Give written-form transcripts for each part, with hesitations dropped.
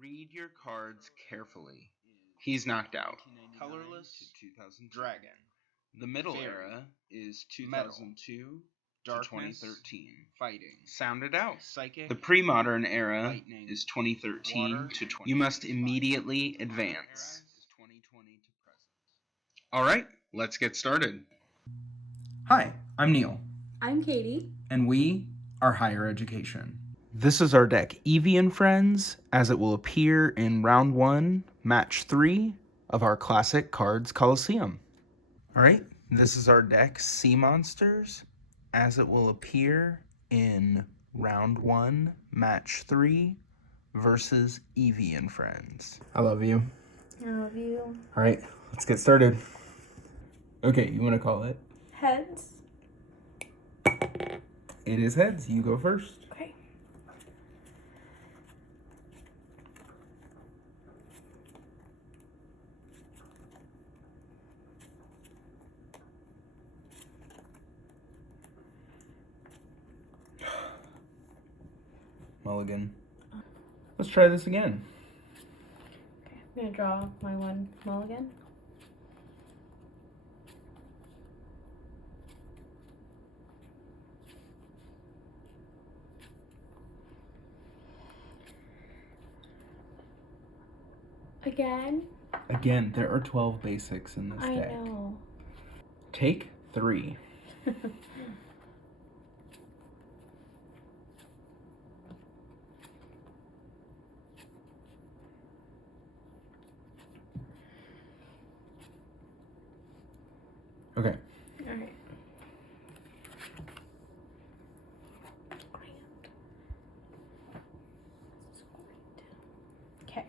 Read your cards carefully. He's knocked out. Colorless to 2000. Dragon. The middle era is 2002 to 2013. Fighting. Sound it out. Psychic. The pre-modern era Lightning, is 2013 to 20. You must immediately advance. 2020 to present. All right, let's get started. Hi, I'm Neil. I'm Katie. And we are Higher Education. This is our deck, Eevee Friends, as it will appear in Round 1, Match 3 of our classic Cards Colosseum. Alright, this is our deck, Sea Monsters, as it will appear in Round 1, Match 3 versus Eevee Friends. I love you. I love you. Alright, let's get started. Okay, you want to call it? Heads. It is heads. You go first. Okay. Mulligan. Let's try this again. Okay, I'm going to draw my one mulligan. Again, there are 12 basics in this deck. I know. Take 3. Okay. All right. Okay.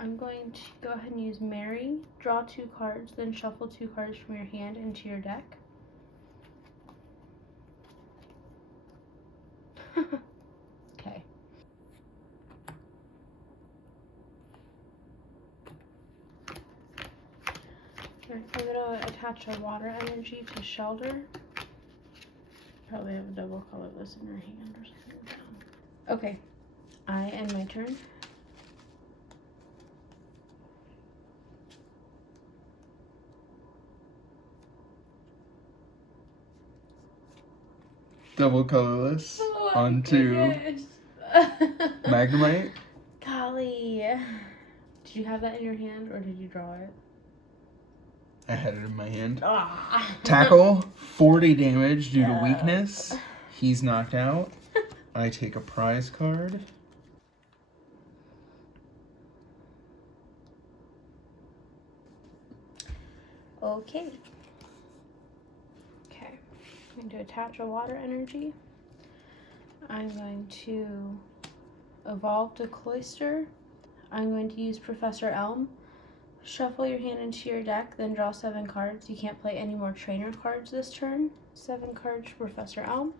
I'm going to go ahead and use Mary. Draw 2 cards, then shuffle 2 cards from your hand into your deck. Okay. I'm going to attach a water energy to Shelter. Probably have a double colorless in your hand or something. Okay, I end my turn. Double colorless onto Magnemite. Golly. Did you have that in your hand or did you draw it? I had it in my hand. Ah. Tackle, 40 damage due to weakness. He's knocked out. I take a prize card. Okay. Okay. I'm going to attach a water energy. I'm going to evolve to Cloister. I'm going to use Professor Elm. Shuffle your hand into your deck, then draw 7 cards. You can't play any more trainer cards this turn. 7 cards for Professor Elm.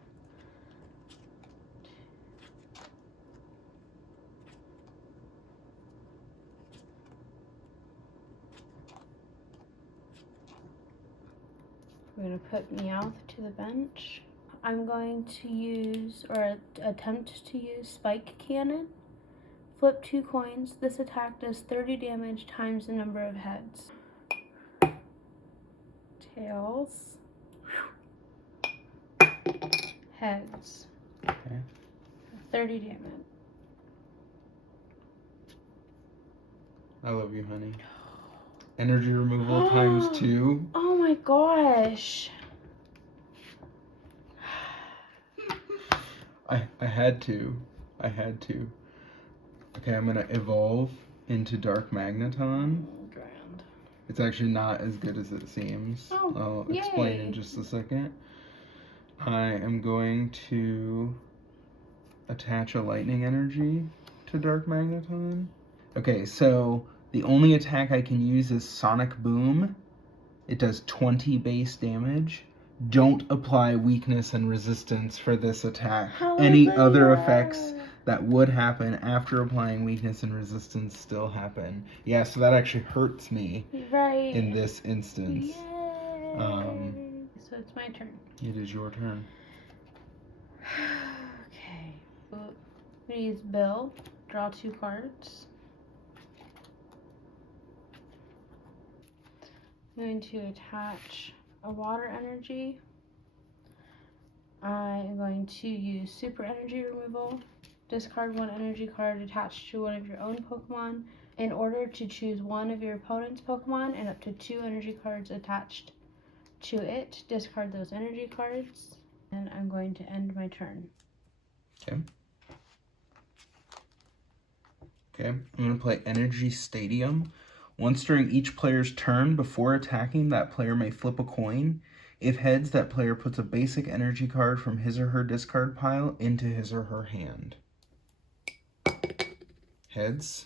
We're going to put Meowth to the bench. I'm going to use, or attempt to use, Spike Cannon. Flip 2 coins. This attack does 30 damage times the number of heads. Tails. Heads. Okay. 30 damage. I love you, honey. Energy removal times 2. Oh my gosh. I had to. Okay, I'm gonna evolve into Dark Magneton. Grand. It's actually not as good as it seems. Oh, I'll explain in just a second. I am going to attach a lightning energy to Dark Magneton. Okay, so the only attack I can use is Sonic Boom. It does 20 base damage. Don't apply weakness and resistance for this attack. Any other effects that would happen after applying weakness and resistance still happen. Yeah, so that actually hurts me in this instance. So it's my turn. It is your turn. Okay. I'm going to use Bill, draw 2 cards. I'm going to attach a water energy. I'm going to use super energy removal. Discard 1 energy card attached to one of your own Pokemon in order to choose one of your opponent's Pokemon and up to 2 energy cards attached to it. Discard those energy cards, and I'm going to end my turn. Okay. Okay, I'm going to play Energy Stadium. Once during each player's turn, before attacking, that player may flip a coin. If heads, that player puts a basic energy card from his or her discard pile into his or her hand. Heads.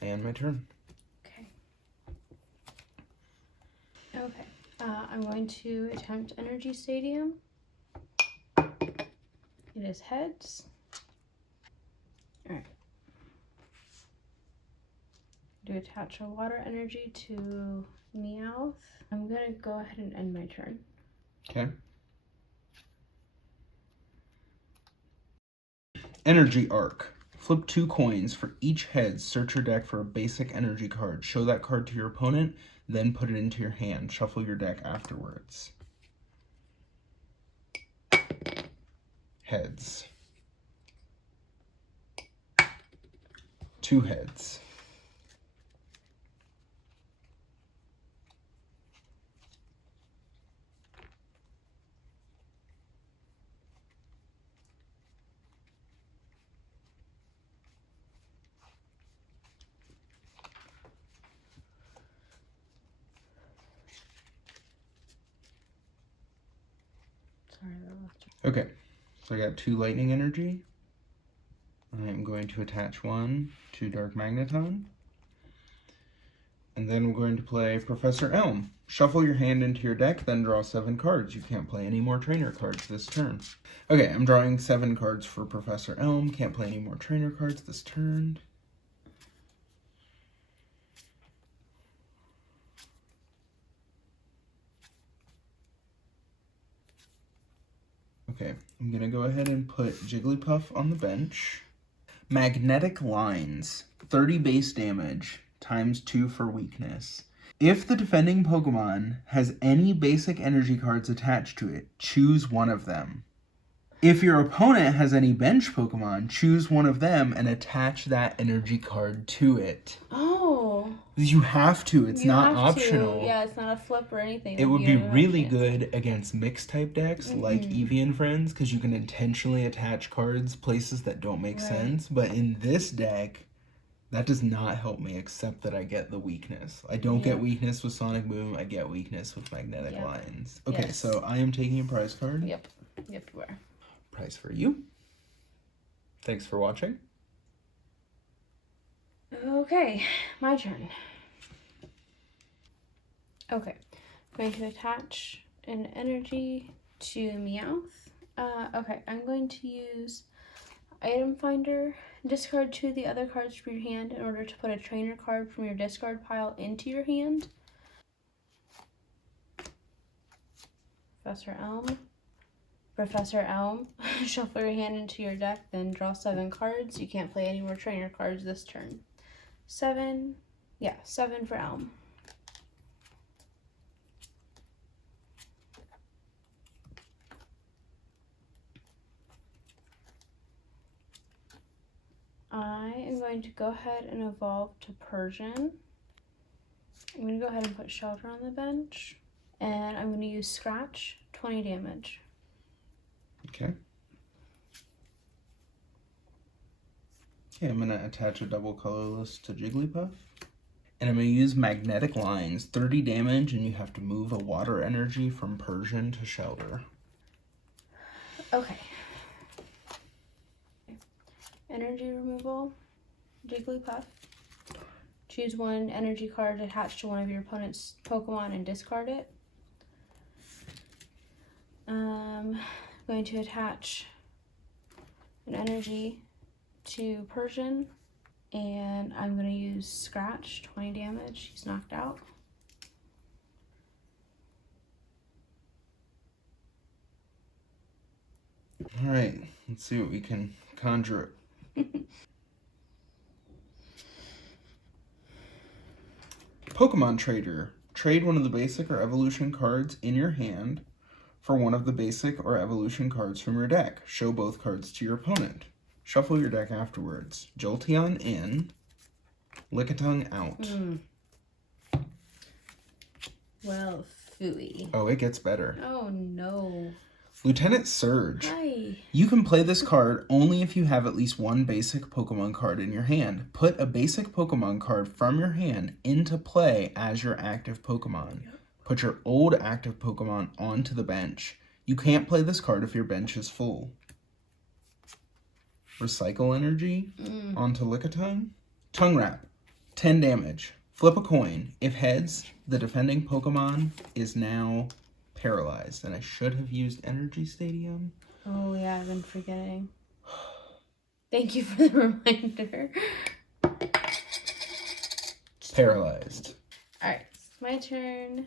And my turn. Okay. Okay. I'm going to attempt Energy Stadium. It is heads. Alright. To attach a water energy to Meowth. I'm going to go ahead and end my turn. Okay. Energy Arc. Flip 2 coins. For each head, search your deck for a basic energy card. Show that card to your opponent, then put it into your hand. Shuffle your deck afterwards. Heads. 2 heads. Okay, so I got 2 lightning energy. I'm going to attach 1 to Dark Magneton. And then we're going to play Professor Elm. Shuffle your hand into your deck, then draw 7 cards. You can't play any more trainer cards this turn. Okay, I'm drawing 7 cards for Professor Elm. Can't play any more trainer cards this turn. Okay, I'm going to go ahead and put Jigglypuff on the bench. Magnetic Lines, 30 base damage, times 2 for weakness. If the defending Pokemon has any basic energy cards attached to it, choose one of them. If your opponent has any bench Pokemon, choose one of them and attach that energy card to it. Oh. You have to. It's not optional. Yeah, it's not a flip or anything. It would be really good against mixed type decks like Eevee and Friends, because you can intentionally attach cards places that don't make sense. But in this deck, that does not help me, except that I get the weakness. I don't get weakness with Sonic Boom. I get weakness with Magnetic Lines. Okay, so I am taking a prize card. Yep, you are. Prize for you. Thanks for watching. Okay, my turn. Okay, I'm going to attach an energy to Meowth. Okay, I'm going to use Item Finder. Discard 2 of the other cards from your hand in order to put a trainer card from your discard pile into your hand. Professor Elm. Shuffle your hand into your deck, then draw 7 cards. You can't play any more trainer cards this turn. 7 for Elm. I am going to go ahead and evolve to Persian. I'm going to go ahead and put Shelter on the bench. And I'm going to use Scratch, 20 damage. Okay. Okay, I'm going to attach a double colorless to Jigglypuff. And I'm going to use Magnetic Lines, 30 damage, and you have to move a water energy from Persian to Shelter. Okay. Energy removal, Jigglypuff. Choose 1 energy card attached to one of your opponent's Pokemon and discard it. I'm going to attach an energy to Persian And I'm going to use Scratch, 20 damage. He's knocked out. Alright, let's see what we can conjure up. Pokemon Trader. Trade one of the basic or evolution cards in your hand for one of the basic or evolution cards from your deck. Show both cards to your opponent. Shuffle your deck afterwards. Jolteon in, Lickitung out. Well, phooey. Oh, it gets better. Oh no. Lieutenant Surge. Hi. You can play this card only if you have at least one basic Pokemon card in your hand. Put a basic Pokemon card from your hand into play as your active Pokemon. Put your old active Pokemon onto the bench. You can't play this card if your bench is full. Recycle Energy onto Lickitung. Tongue Wrap. 10 damage. Flip a coin. If heads, the defending Pokemon is now paralyzed. And I should have used Energy Stadium. Oh yeah, I've been forgetting. Thank you for the reminder. Paralyzed. Alright, it's my turn.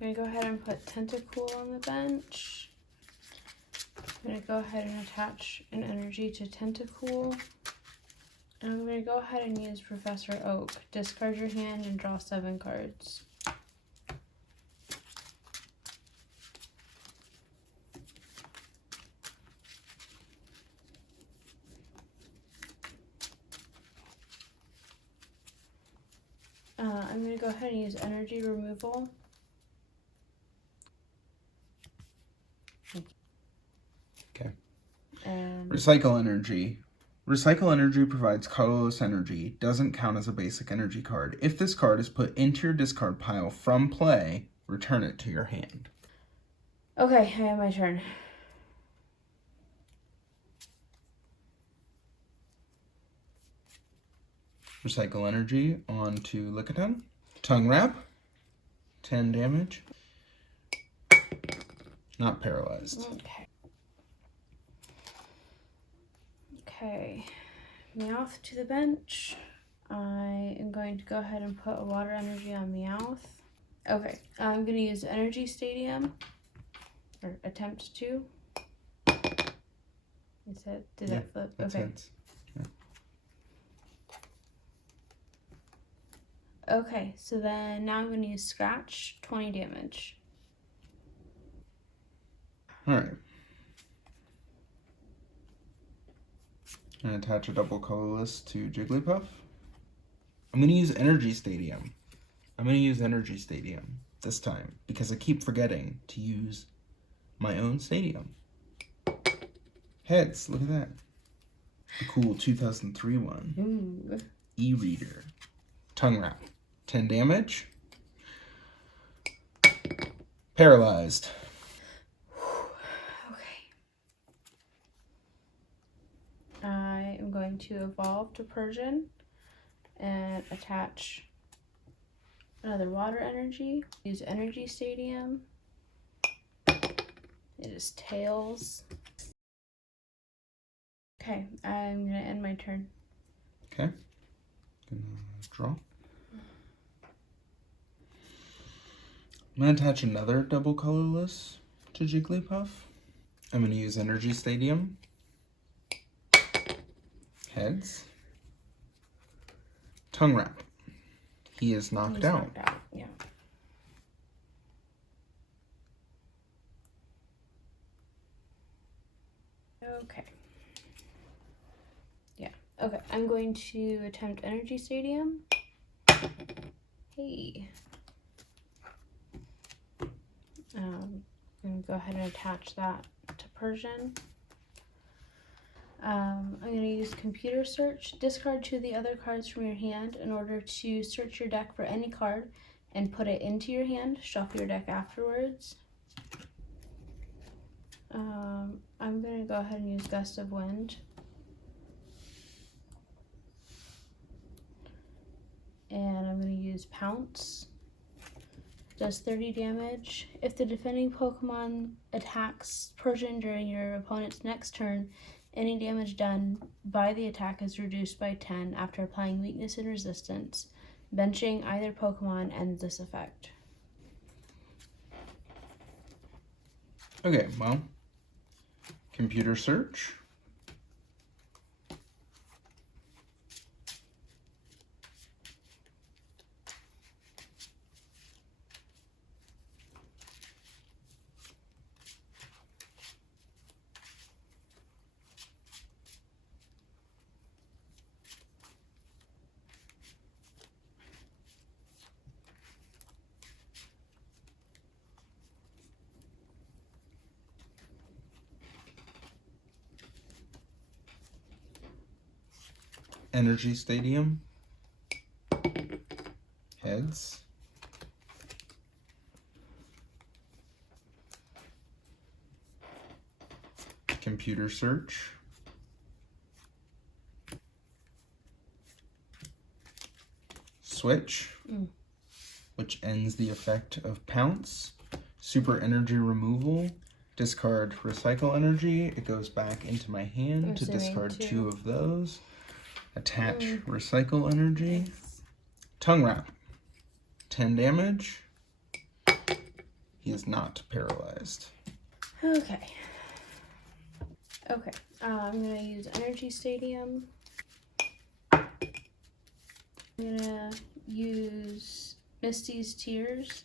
I'm going to go ahead and put Tentacool on the bench. I'm going to go ahead and attach an energy to Tentacool. And I'm going to go ahead and use Professor Oak. Discard your hand and draw 7 cards. I'm going to go ahead and use energy removal. Okay. And Recycle Energy. Recycle Energy provides colorless energy. Doesn't count as a basic energy card. If this card is put into your discard pile from play, return it to your hand. okay, I have my turn. Recycle Energy onto Lickitung. Tongue Wrap. 10 damage. Not paralyzed. Okay. Okay. Meowth to the bench. I am going to go ahead and put a water energy on Meowth. Okay. I'm going to use Energy Stadium. Or attempt to. Is that, did that flip? Okay. Okay, so then now I'm going to use Scratch, 20 damage. Alright. And attach a double colorless to Jigglypuff. I'm going to use Energy Stadium. I'm going to use Energy Stadium this time because I keep forgetting to use my own stadium. Heads, look at that. A cool 2003 one. Ooh. E-Reader. Tongue Wrap. 10 damage. Paralyzed. Okay. I am going to evolve to Persian and attach another water energy. Use Energy Stadium. It is Tails. Okay, I'm going to end my turn. Okay. Gonna draw. I'm going to attach another double colorless to Jigglypuff. I'm going to use Energy Stadium. Heads. Tongue Wrap. He is knocked out. Knocked out, yeah. Okay. Yeah, okay. I'm going to attempt Energy Stadium. Hey. I'm going to go ahead and attach that to Persian. I'm going to use Computer Search. Discard 2 of the other cards from your hand in order to search your deck for any card and put it into your hand. Shuffle your deck afterwards. I'm going to go ahead and use Gust of Wind. And I'm going to use Pounce. Does 30 damage. If the defending Pokemon attacks Persian during your opponent's next turn, Any damage done by the attack is reduced by 10 after applying weakness and resistance. Benching either Pokemon ends this effect. Okay, well, computer search. Energy Stadium. Heads. Computer search. Switch, which ends the effect of Pounce. Super Energy Removal. Discard Recycle Energy. It goes back into my hand to discard 2 of those. Attach Recycle Energy. Tongue Wrap. 10 damage. He is not paralyzed. Okay. I'm going to use Energy Stadium. I'm going to use Misty's Tears.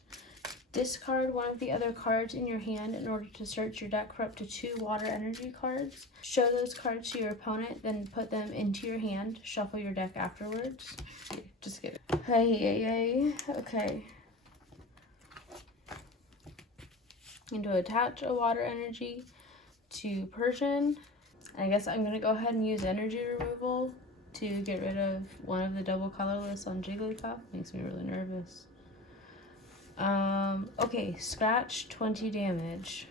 Discard one of the other cards in your hand in order to search your deck for up to 2 water energy cards. Show those cards to your opponent, then put them into your hand. Shuffle your deck afterwards. Just kidding. Hey. Okay. I'm going to attach a water energy to Persian. I guess I'm going to go ahead and use energy removal to get rid of one of the double colorless on Jigglypuff. Makes me really nervous. Okay, scratch, 20 damage.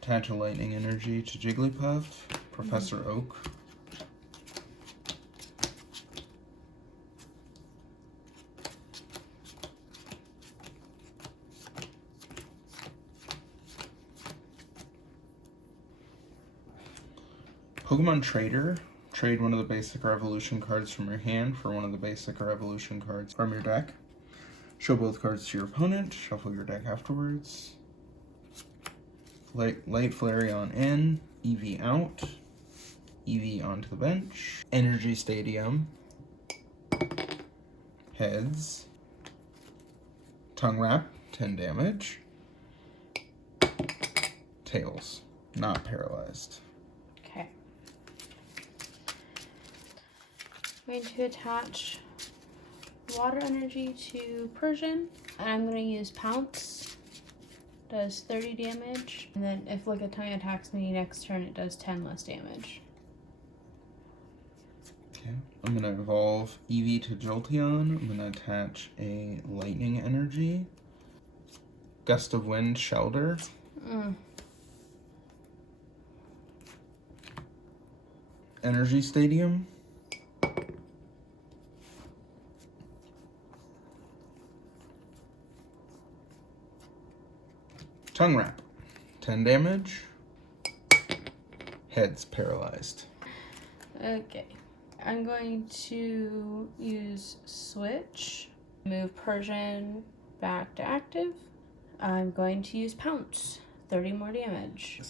Attach a lightning energy to Jigglypuff. Professor Oak. Pokemon Trader. Trade one of the basic or evolution cards from your hand for one of the basic or evolution cards from your deck. Show both cards to your opponent. Shuffle your deck afterwards. Light Flareon in. Eevee out. Eevee onto the bench. Energy Stadium. Heads. Tongue Wrap, 10 damage. Tails, not paralyzed. Okay. I'm going to attach water energy to Persian, and I'm going to use Pounce. Does 30 damage, and then if Lickitung attacks me next turn, it does 10 less damage. Okay, I'm going to evolve Eevee to Jolteon. I'm going to attach a lightning energy. Gust of Wind, Shelter. Energy Stadium. Tongue Wrap, 10 damage. Head's paralyzed. Okay, I'm going to use Switch, move Persian back to active. I'm going to use Pounce, 30 more damage.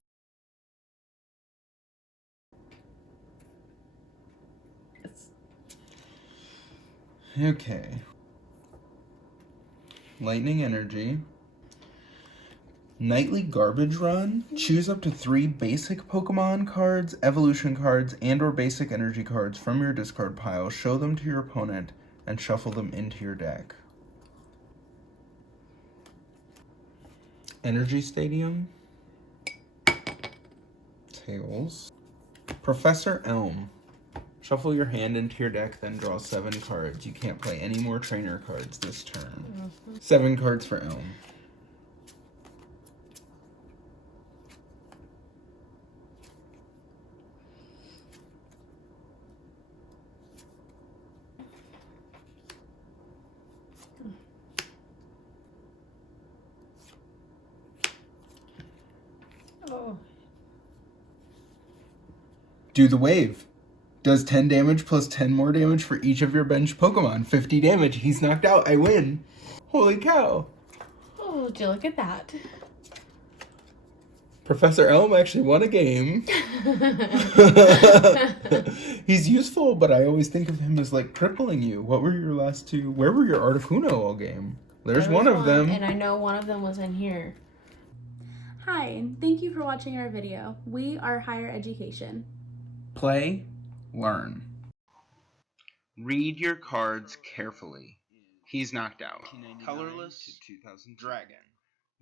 Okay. Lightning Energy. Nightly Garbage Run. Choose up to 3 basic Pokemon cards, evolution cards, and/or basic energy cards from your discard pile. Show them to your opponent and shuffle them into your deck. Energy Stadium. Tails. Professor Elm. Shuffle your hand into your deck, then draw 7 cards. You can't play any more trainer cards this turn. 7 cards for Elm. Oh. Do the wave. Does 10 damage plus 10 more damage for each of your bench Pokemon. 50 damage. He's knocked out. I win. Holy cow. Oh, would you look at that? Professor Elm actually won a game. He's useful, but I always think of him as like crippling you. What were your last two? Where were your Articuno all game? There's one of them. And I know one of them was in here. Hi, and thank you for watching our video. We are Higher Education. Play, learn. Read your cards carefully. He's knocked out. Colorless, 2000 Dragon.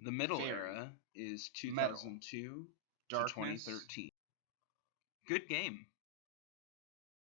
The middle Fairy. era is Metal. 2002 to Darkness. 2013. Good game.